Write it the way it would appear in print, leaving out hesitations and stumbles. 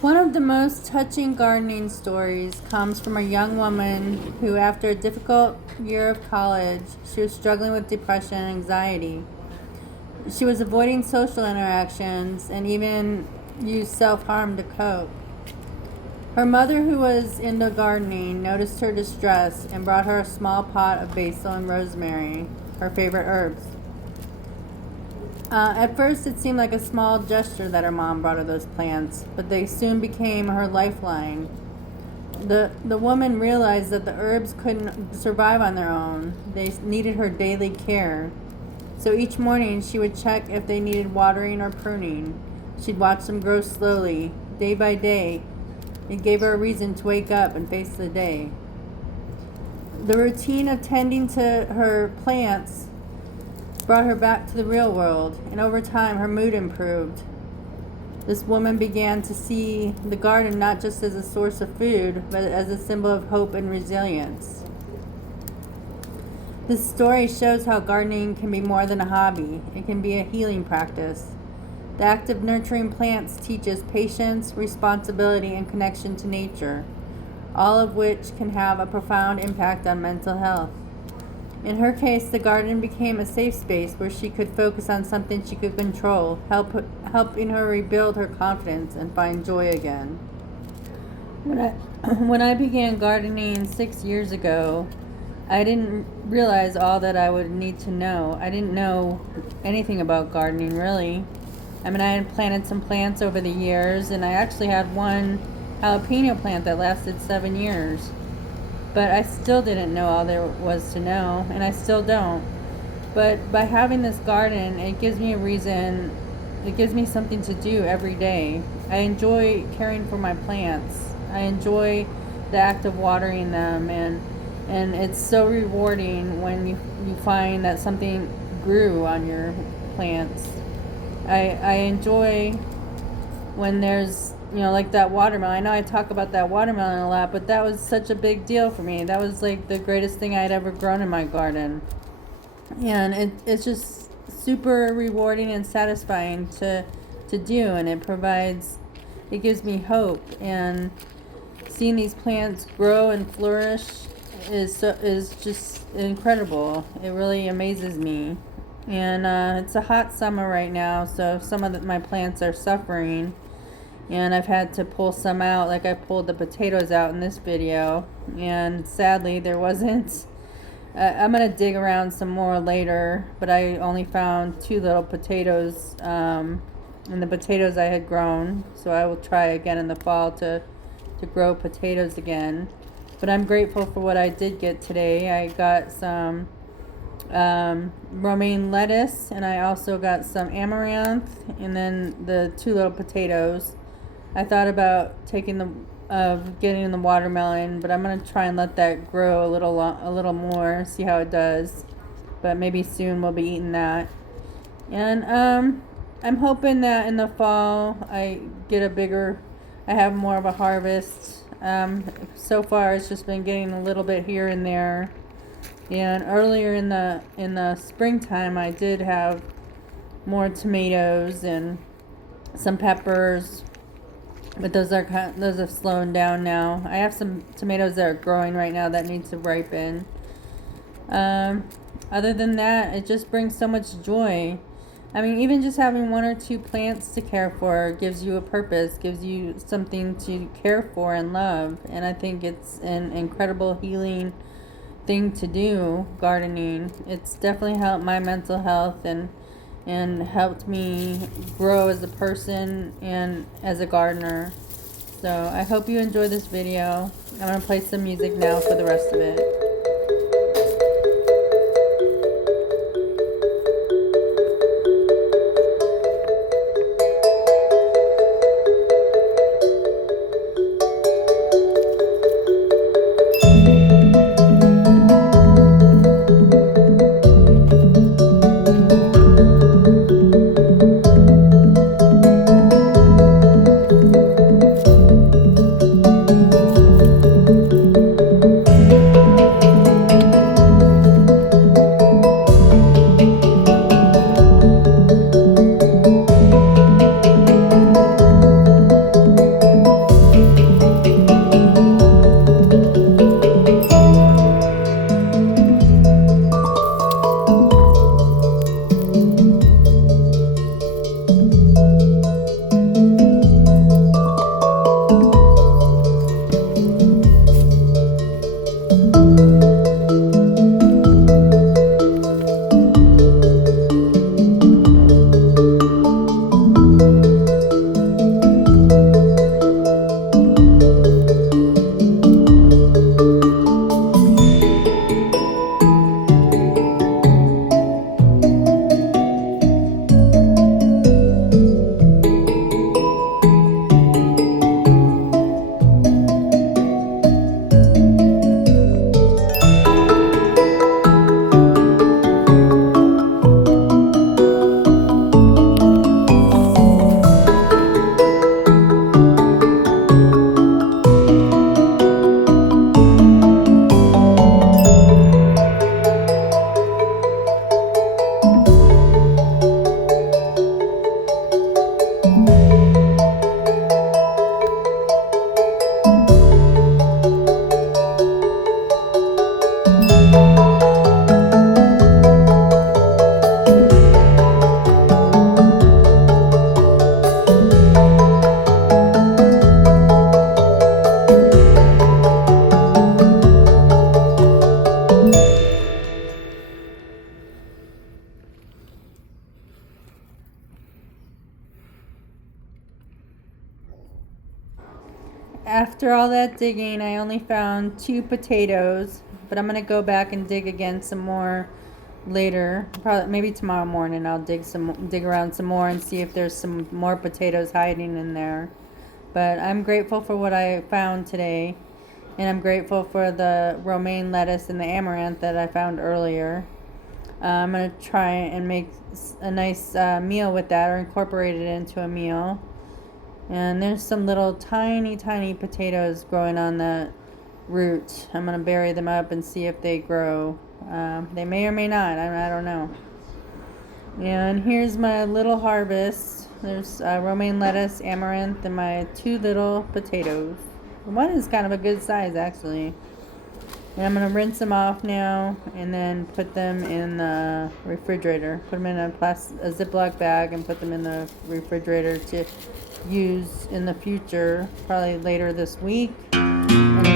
One of the most touching gardening stories comes from a young woman who, after a difficult year of college, she was struggling with depression and anxiety. She was avoiding social interactions and even used self-harm to cope. Her mother, who was into gardening, noticed her distress and brought her a small pot of basil and rosemary, her favorite herbs. At first, it seemed like a small gesture that her mom brought her those plants, but they soon became her lifeline. The woman realized that the herbs couldn't survive on their own. They needed her daily care. So each morning, she would check if they needed watering or pruning. She'd watch them grow slowly, day by day. It gave her a reason to wake up and face the day. The routine of tending to her plants brought her back to the real world, and over time her mood improved. This woman began to see the garden not just as a source of food, but as a symbol of hope and resilience. This story shows how gardening can be more than a hobby. It can be a healing practice. The act of nurturing plants teaches patience, responsibility, and connection to nature, all of which can have a profound impact on mental health. In her case, the garden became a safe space where she could focus on something she could control, helping her rebuild her confidence and find joy again. When I began gardening 6 years ago, I didn't realize all that I would need to know. I didn't know anything about gardening, really. I mean, I had planted some plants over the years, and I actually had one jalapeno plant that lasted 7 years. But I still didn't know all there was to know, and I still don't. But by having this garden, it gives me a reason, it gives me something to do every day. I enjoy caring for my plants. I enjoy the act of watering them, and it's so rewarding when you find that something grew on your plants. I enjoy when there's, like that watermelon. I know I talk about that watermelon a lot, but that was such a big deal for me. That was like the greatest thing I'd ever grown in my garden. And it's just super rewarding and satisfying to do, and it gives me hope. And seeing these plants grow and flourish is just incredible. It really amazes me. And it's a hot summer right now, so some of my plants are suffering. And I've had to pull some out, like I pulled the potatoes out in this video. And sadly, there wasn't. I'm going to dig around some more later, but I only found 2 little potatoes in the potatoes I had grown. So I will try again in the fall to grow potatoes again. But I'm grateful for what I did get today. I got some romaine lettuce, and I also got some amaranth, and then the 2 little potatoes. I thought about getting the watermelon, but I'm gonna try and let that grow a little more, see how it does. But maybe soon we'll be eating that. And I'm hoping that in the fall I have more of a harvest. So far it's just been getting a little bit here and there. And earlier in the springtime, I did have more tomatoes and some peppers, but those have slowed down now. I have some tomatoes that are growing right now that need to ripen. Other than that, it just brings so much joy. I mean, even just having 1 or 2 plants to care for gives you a purpose, gives you something to care for and love. And I think it's an incredible healing thing to do, gardening. It's definitely helped my mental health and helped me grow as a person and as a gardener. So I hope you enjoy this video. I'm going to play some music now for the rest of it. after all that digging, I only found 2 potatoes, but I'm gonna go back and dig again some more later. Probably maybe tomorrow morning I'll dig around some more and see if there's some more potatoes hiding in there. But I'm grateful for what I found today, and I'm grateful for the romaine lettuce and the amaranth that I found earlier. I'm gonna try and make a nice meal with that, or incorporate it into a meal. And there's some little tiny potatoes growing on that root. I'm gonna bury them up and see if they grow. They may or may not. I don't know. And here's my little harvest. There's romaine lettuce, amaranth, and my 2 little potatoes. One is kind of a good size, actually. And I'm going to rinse them off now and then put them in the refrigerator. Put them in a Ziploc bag and put them in the refrigerator to use in the future, probably later this week. And